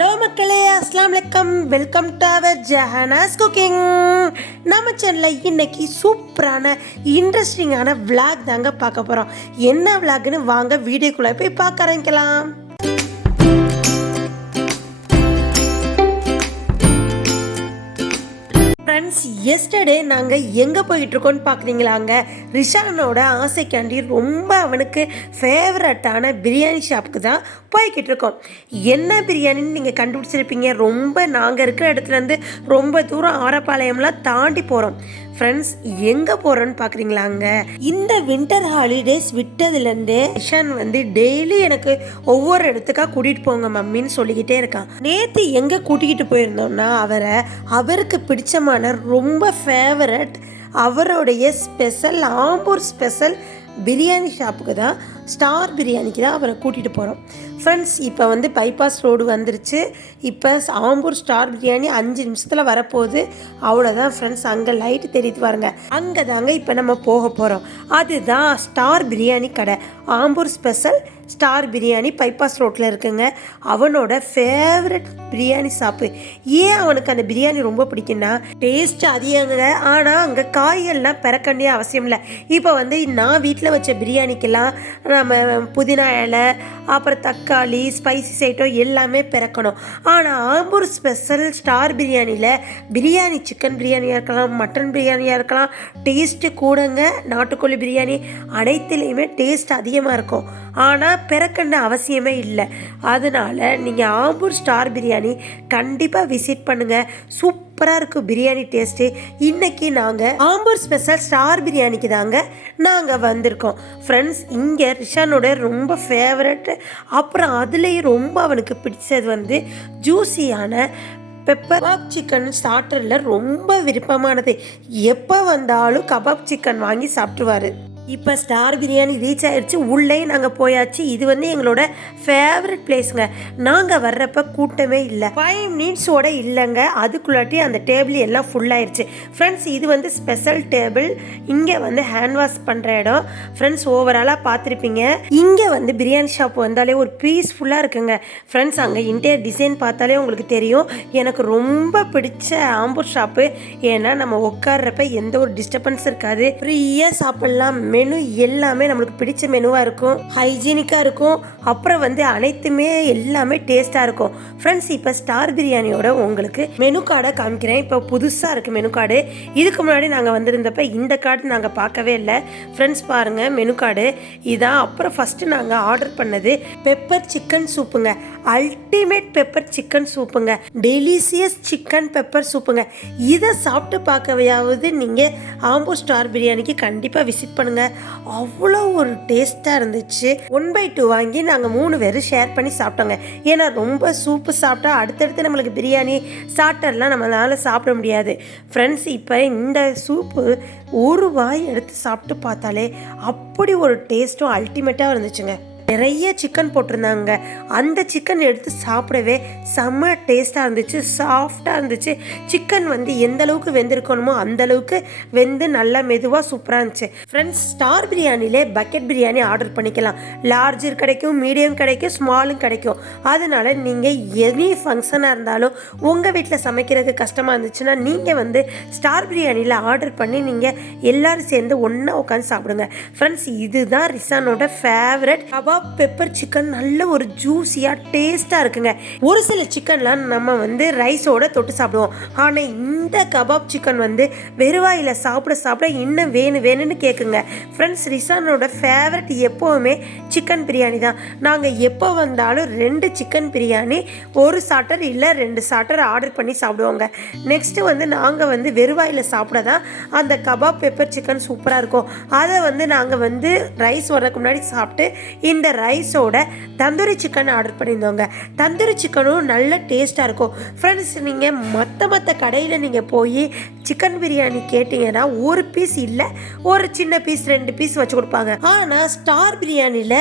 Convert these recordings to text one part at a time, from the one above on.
Hello மக்களே, அஸ்ஸலாமு அலைக்கும். Welcome to our Jahana's cooking. நம்ம சேனலில் இன்னைக்கு சூப்பரான இன்ட்ரெஸ்டிங்கான விளாக் தாங்க பார்க்க போகிறோம். என்ன விளாக்னு வாங்க வீடியோக்குள்ளே போய் பார்க்க ஆரம்பிக்கலாம். ஃப்ரெண்ட்ஸ், எஸ்டர்டே நாங்கள் எங்கே போயிட்டுருக்கோன்னு பார்க்குறீங்களாங்க. ரிஷானோட ஆசைக்காண்டி ரொம்ப அவனுக்கு ஃபேவரட்டான பிரியாணி ஷாப்புக்கு தான் போய்கிட்டு இருக்கோம். என்ன பிரியாணின்னு நீங்கள் கண்டுபிடிச்சிருப்பீங்க. நாங்கள் இருக்கிற இடத்துலேருந்து ரொம்ப தூரம் ஆரப்பாளையம்லாம் தாண்டி போகிறோம். ஃப்ரெண்ட்ஸ், எங்கே போகிறோன்னு பார்க்குறீங்களாங்க. இந்த வின்டர் ஹாலிடேஸ் விட்டதுலேருந்தே ரிஷான் டெய்லி எனக்கு ஒவ்வொரு இடத்துக்காக கூட்டிகிட்டு போங்க மம்மின்னு சொல்லிக்கிட்டே இருக்கான். நேற்று எங்கே கூட்டிகிட்டு போயிருந்தோம்னா அவருக்கு பிடிச்சமான ரொம்ப ஃபேவரட் அவருடைய ஸ்பெஷல் ஆம்பூர் ஸ்பெஷல் பிரியாணி ஷாப்புக்கு தான், ஸ்டார் பிரியாணிக்கு தான் அவரை கூட்டிகிட்டு போகிறோம். ஃப்ரெண்ட்ஸ், இப்போ பைபாஸ் ரோடு வந்துருச்சு. இப்போ ஆம்பூர் ஸ்டார் பிரியாணி 5 நிமிஷத்தில் வரப்போகுது. அவ்வளோதான் ஃப்ரெண்ட்ஸ். அங்கே லைட்டு தெரியுது பாருங்க, அங்கே தாங்க இப்போ நம்ம போக போகிறோம். அதுதான் ஸ்டார் பிரியாணி கடை. Ambur special star biryani bypass ரோட்டில் இருக்குங்க. அவனோட ஃபேவரட் பிரியாணி ஷாப்பு. ஏன் அவனுக்கு அந்த பிரியாணி ரொம்ப பிடிக்குன்னா, டேஸ்ட் அதிகங்க. ஆனால் அங்கே காய்கள்லாம் பிறக்கண்டிய அவசியம் இல்லை. இப்போ நான் வீட்டில் வச்ச பிரியாணிக்கெல்லாம் நம்ம புதினா இலை, அப்புறம் தக்காளி, ஸ்பைசிஸ் ஐட்டம் எல்லாமே பிறக்கணும். ஆனால் ஆம்பூர் ஸ்பெஷல் ஸ்டார் பிரியாணியில் பிரியாணி சிக்கன் பிரியாணியாக இருக்கலாம், மட்டன் பிரியாணியாக இருக்கலாம், டேஸ்ட்டு கூடங்க. நாட்டுக்கோழி பிரியாணி அனைத்துலேயுமே டேஸ்ட் அதிகமாக இருக்கும். ஆனால் பிறக்கண்ட அவசியமே இல்லை. அதனால் நீங்கள் ஆம்பூர் ஸ்டார் பிரியாணி கண்டிப்பாக விசிட் பண்ணுங்கள். சூப்பராக இருக்கும் பிரியாணி டேஸ்ட்டு. இன்றைக்கி நாங்கள் ஆம்பூர் ஸ்பெஷல் ஸ்டார் பிரியாணிக்கு தாங்க நாங்கள் வந்திருக்கோம். ஃப்ரெண்ட்ஸ், இங்கே ரிஷானோட ரொம்ப ஃபேவரட், அப்புறம் அதுலேயும் ரொம்ப அவனுக்கு பிடிச்சது ஜூஸியான பெப்பர் கபாப் சிக்கன் ஸ்டார்டரில் ரொம்ப விருப்பமானது. எப்போ வந்தாலும் கபாப் சிக்கன் வாங்கி சாப்பிட்ருவார். இப்போ ஸ்டார் பிரியாணி ரீச் ஆகிடுச்சு. உள்ளே நாங்கள் போயாச்சு. இது எங்களோட ஃபேவரட் பிளேஸுங்க. நாங்கள் வர்றப்ப கூட்டமே இல்லை. 5 மினிட்ஸோட இல்லைங்க, அதுக்குள்ளாட்டி அந்த டேபிள் எல்லாம் ஃபுல்லாகிடுச்சு. ஃப்ரெண்ட்ஸ், இது ஸ்பெஷல் டேபிள். இங்கே ஹேண்ட் வாஷ் பண்ணுற இடம். ஃப்ரெண்ட்ஸ், ஓவராலாக பார்த்துருப்பீங்க. இங்கே பிரியாணி ஷாப் வந்தாலே ஒரு பீஸ்ஃபுல்லாக இருக்குங்க. ஃப்ரெண்ட்ஸ், அங்கே இன்டீரியர் டிசைன் பார்த்தாலே உங்களுக்கு தெரியும். எனக்கு ரொம்ப பிடிச்ச ஆம்பூர் ஷாப்பு. ஏன்னா நம்ம உட்கார்றப்ப எந்த ஒரு டிஸ்டர்பன்ஸ் இருக்காது. ஃப்ரீயாக சாப்பிட்லாம். மெனு எல்லாமே நம்மளுக்கு பிடிச்ச மெனுவாக இருக்கும், ஹைஜீனிக்காக இருக்கும். அப்புறம் அனைத்துமே எல்லாமே டேஸ்ட்டாக இருக்கும். ஃப்ரெண்ட்ஸ், இப்போ ஸ்டார் பிரியாணியோட உங்களுக்கு மெனு கார்டை காமிக்கிறேன். இப்போ புதுசாக இருக்குது மெனு கார்டு. இதுக்கு முன்னாடி நாங்கள் வந்திருந்தப்ப இந்த கார்டு நாங்கள் பார்க்கவே இல்லை. ஃப்ரெண்ட்ஸ், பாருங்கள் மெனு கார்டு இதான். அப்புறம் ஃபஸ்ட்டு நாங்கள் ஆர்டர் பண்ணது பெப்பர் சிக்கன் சூப்புங்க. அல்டிமேட் பெப்பர் சிக்கன் சூப்புங்க. டெலிசியஸ் சிக்கன் பெப்பர் சூப்புங்க. இதை சாப்பிட்டு பார்க்கவையாவது நீங்கள் ஆம்பூர் ஸ்டார் பிரியாணிக்கு கண்டிப்பாக விசிட் பண்ணுங்கள். அவ்வளோ ஒரு டேஸ்ட்டாக இருந்துச்சு. 1/2 வாங்கி நாங்கள் 3 பேர் ஷேர் பண்ணி சாப்பிட்டோங்க. ஏன்னா ரொம்ப சூப்பு சாப்பிட்டா அடுத்தடுத்து நம்மளுக்கு பிரியாணி ஸ்டார்டர்லாம் நம்மளால் சாப்பிட முடியாது. ஃப்ரெண்ட்ஸ், இப்போ இந்த சூப்பு ஒரு வாய் எடுத்து சாப்பிட்டு பார்த்தாலே அப்படி ஒரு டேஸ்ட்டும் அல்டிமேட்டாக இருந்துச்சுங்க. நிறைய சிக்கன் போட்டிருந்தாங்க. அந்த சிக்கன் எடுத்து சாப்பிடவே செம்ம டேஸ்ட்டாக இருந்துச்சு, சாஃப்டாக இருந்துச்சு. சிக்கன் எந்த அளவுக்கு வெந்திருக்கணுமோ அந்த அளவுக்கு வெந்து நல்லா மெதுவாக சூப்பராக இருந்துச்சு. ஃப்ரெண்ட்ஸ், ஸ்டார் பிரியாணிலே பக்கெட் பிரியாணி ஆர்டர் பண்ணிக்கலாம். லார்ஜர் கிடைக்கும், மீடியம் கிடைக்கும், ஸ்மாலும் கிடைக்கும். அதனால நீங்கள் எனி ஃபங்க்ஷனாக இருந்தாலும் உங்கள் வீட்டில் சமைக்கிறதுக்கு கஷ்டமாக இருந்துச்சுன்னா நீங்கள் ஸ்டார் பிரியாணியில் ஆர்டர் பண்ணி நீங்கள் எல்லோரும் சேர்ந்து ஒன்றா உட்காந்து சாப்பிடுங்க. ஃப்ரெண்ட்ஸ், இதுதான் ரிஷானோட ஃபேவரட் கபாப் பெப்பர் சிக்கன். நல்ல ஒரு ஜூஸியாக டேஸ்ட்டாக இருக்குங்க. ஒரு சில சிக்கன்லாம் நம்ம ரைஸோட தொட்டு சாப்பிடுவோம். ஆனால் இந்த கபாப் சிக்கன் வெறுவாயில் சாப்பிட இன்னும் வேணும்னு கேட்குங்க. ஃப்ரெண்ட்ஸ், ரிஷானோட ஃபேவரட் எப்போவுமே சிக்கன் பிரியாணி தான். நாங்கள் எப்போ வந்தாலும் 2 சிக்கன் பிரியாணி, 1 ஸ்டார்டர் இல்லை 2 ஸ்டார்டர் ஆர்டர் பண்ணி சாப்பிடுவோங்க. நெக்ஸ்ட்டு நாங்கள் வெறுவாயில் சாப்பிட தான் அந்த கபாப் பெப்பர் சிக்கன் சூப்பராக இருக்கும். அதை நாங்கள் ரைஸ் வரதுக்கு முன்னாடி சாப்பிட்டு இந்த ரைஸோட தந்தூரி சிக்கன் ஆர்டர் பண்ணியிருந்தோங்க. தந்தூரி சிக்கனும் நல்ல டேஸ்ட்டாக இருக்கும். ஃப்ரெண்ட்ஸ், நீங்கள் மற்ற கடையில் நீங்கள் போய் சிக்கன் பிரியாணி கேட்டிங்கன்னா ஒரு பீஸ் இல்லை, ஒரு சின்ன பீஸ் 2 பீஸ் வச்சு கொடுப்பாங்க. ஆனால் ஸ்டார் பிரியாணியில்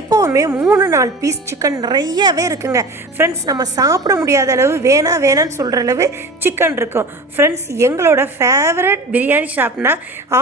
எப்போவுமே 3-4 பீஸ் சிக்கன் நிறையவே இருக்குங்க. ஃப்ரெண்ட்ஸ், நம்ம சாப்பிட முடியாத அளவு வேணான்னு சொல்கிற அளவு சிக்கன் இருக்கும். ஃப்ரெண்ட்ஸ், எங்களோட ஃபேவரட் பிரியாணி ஷாப்னா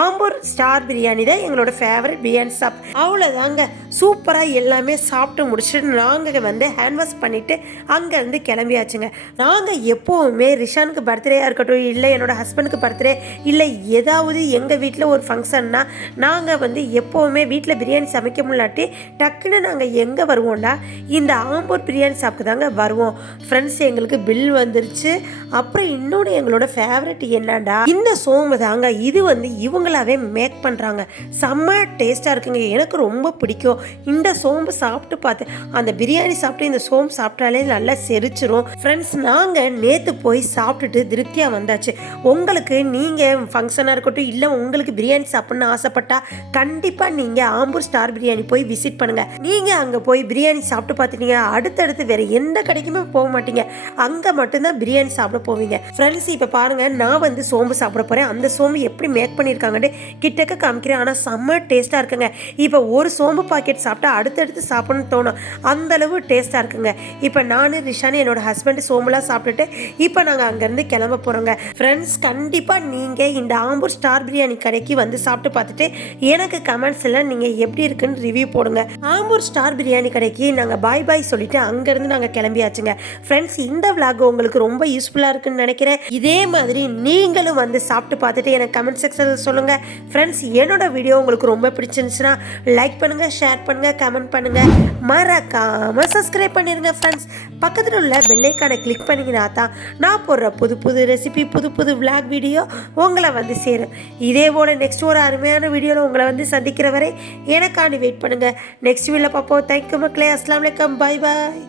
ஆம்பூர் ஸ்டார் பிரியாணி தான் எங்களோட ஃபேவரட் பிரியாணி ஷாப். அவ்வளோதாங்க. சூப்பராக எல்லாமே சாப்பிட்டு முடிச்சுட்டு நாங்கள் வந்து ஹேண்ட் வாஷ் பண்ணிவிட்டு அங்கேருந்து கிளம்பியாச்சுங்க. நாங்கள் எப்போவுமே ரிஷானுக்கு பர்த்டேயாக இருக்கட்டும், இல்லை என்னோடய ஹஸ்பண்டுக்கு பர்த்டே, இல்லை ஏதாவது எங்கள் வீட்டில் ஒரு ஃபங்க்ஷன்னா நாங்கள் வந்து எப்போவுமே வீட்டில் பிரியாணி சமைக்க முடியாட்டி டக்குன்னு நாங்கள் எங்கே வருவோம்டா இந்த ஆம்பூர் பிரியாணி ஷாப்புக்கு தாங்க வருவோம். ஃப்ரெண்ட்ஸ், எங்களுக்கு பில் வந்துருச்சு. அப்புறம் இன்னொன்று எங்களோட ஃபேவரட் என்னடா இந்த சோம்பு தாங்க. இது வந்து இவங்களாவே மேக் பண்ணுறாங்க. செம்ம டேஸ்ட்டாக இருக்குங்க. எனக்கு ரொம்ப பிடிக்கும். இந்த சோம்பு சாப்பிட்டு பார்த்து அந்த பிரியாணி சாப்பிட்டு இந்த சோம்பு சாப்பிட்டாலே நல்லா செரிச்சிரும். ஃப்ரெண்ட்ஸ், நாங்கள் நேற்று போய் சாப்பிட்டுட்டு திருப்தியாக வந்தாச்சு. உங்களுக்கு நீங்கள் ஃபங்க்ஷனாக இருக்கட்டும், இல்லை உங்களுக்கு பிரியாணி சாப்பிட்ணுன்னு ஆசைப்பட்டா கண்டிப்பாக நீங்கள் ஆம்பூர் ஸ்டார் பிரியாணி போய் விசிட் பண்ணுங்கள். நீங்கள் அங்கே போய் பிரியாணி சாப்பிட்டு பார்த்துட்டீங்க, அடுத்தடுத்து வேறு எந்த கடைக்குமே போக மாட்டீங்க. அங்கே மட்டும்தான் பிரியாணி சாப்பிட போவீங்க. ஃப்ரெண்ட்ஸ், இப்போ பாருங்கள், நான் வந்து சோம்பு சாப்பிட போகிறேன். அந்த சோம்பு எப்படி மேக் பண்ணியிருக்காங்கன்னு கிட்டக்க காமிக்கிறேன். ஆனால் செம்ம டேஸ்ட்டாக இருக்குங்க. இப்போ ஒரு சோம்பு பாக்கெட் சாப்பிட்டா அடுத்தடுத்து சாப்பிடணும்னு தோணும். அந்தளவு டேஸ்ட்டாக இருக்குங்க. இப்போ நான் ரிஷானு என்னோடய ஹஸ்பண்ட் சோம்புலாம் சாப்பிட்டுட்டு இப்போ நாங்கள் அங்கேருந்து கிளம்ப போகிறோங்க. ஃப்ரெண்ட்ஸ், கண்டிப்பாக நீங்கள் இந்த ஆம்பூர் ஸ்டார் பிரியாணி கடைக்கு வந்து சாப்பிட்டு பார்த்துட்டு எனக்கு கமெண்ட்ஸில் நீங்கள் எப்படி இருக்குன்னு ரிவ்யூ போடுங்க. ஆம்பூர் ஸ்டார் பிரியாணி கடைக்கு நாங்கள் பாய் பாய் சொல்லிவிட்டு அங்கேருந்து நாங்கள் கிளம்பியாச்சுங்க. ஃப்ரெண்ட்ஸ், இந்த விளாக் உங்களுக்கு ரொம்ப யூஸ்ஃபுல்லாக இருக்குன்னு நினைக்கிறேன். இதே மாதிரி நீங்களும் வந்து சாப்பிட்டு பார்த்துட்டு எனக்கு கமெண்ட் செக்ஷனில் சொல்லுங்கள். ஃப்ரெண்ட்ஸ், என்னோட வீடியோ உங்களுக்கு ரொம்ப பிடிச்சிருந்துச்சுன்னா லைக் பண்ணுங்கள், ஷேர் பண்ணுங்கள், கமெண்ட் பண்ணுங்கள், மறக்காமல் சப்ஸ்கிரைப் பண்ணிடுங்க. ஃப்ரெண்ட்ஸ், பக்கத்தில் உள்ள பெல்லைக்கானை கிளிக் பண்ணிங்கன்னா தான் நான் போடுற புது புது ரெசிபி, புது புது விளாக் வீடியோ உங்களை வந்து சேரும். இதே போல் நெக்ஸ்ட் ஒரு அருமையான வீடியோவில் உங்களை வந்து சந்திக்கிற வரை எனக்காண்டி வெயிட் பண்ணுங்கள். நெக்ஸ்ட் வீடியோவில் பார்ப்போம். தேங்க்யூ மக்களே. அஸ்ஸலாமு அலைக்கும். பாய் பாய்.